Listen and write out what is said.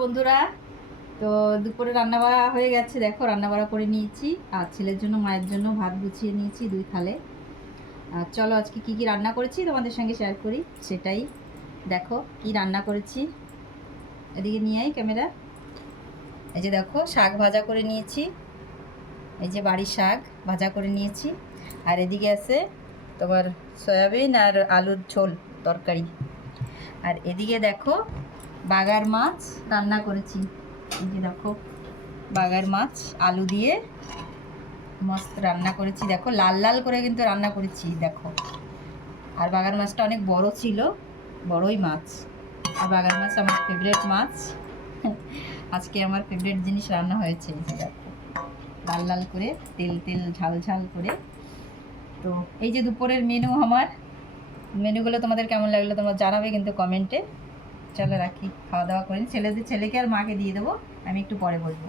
বন্ধুরা, তো দুপুরে রান্না বাড়া হয়ে গেছে। দেখো রান্না বাড়া করে নিয়েছি, আর ছেলের জন্য মায়ের জন্য ভাত গুছিয়ে নিয়েছি 2 থালে। আর চলো আজকে কি কি রান্না করেছি তোমাদের সঙ্গে শেয়ার করি। সেটাই দেখো কি রান্না করেছি। এদিকে নিয়ে আই ক্যামেরা। এই যে দেখো শাক ভাজা করে নিয়েছি, এই যে বাড়ির শাক ভাজা করে নিয়েছি। আর এদিকে আছে তোমার সয়াবিন আর আলুর ঝোল তরকারি। আর এদিকে দেখো বাগার মাছ রান্না করেছি। এই যে দেখো বাগার মাছ আলু দিয়ে মস্ত রান্না করেছি। দেখো লাল লাল করে কিন্তু রান্না করেছি দেখো। আর বাগার মাছটা অনেক বড় ছিল, বড়ই মাছ। আর বাগার মাছ আমার ফেভারিট মাছ। আজকে আমার ফেভারিট জিনিস রান্না হয়েছে। এই যে দেখো লাল লাল করে তেল তেল ঝাল ঝাল করে। তো এই যে দুপুরের মেনু আমার। মেনুগুলো তোমাদের কেমন লাগলো তোমরা জানাবে কিন্তু কমেন্টে। চলো রাখি, খাওয়া দাওয়া করি। ছেলেকে আর মাকে দিয়ে দেবো, আমি একটু পরে বলবো।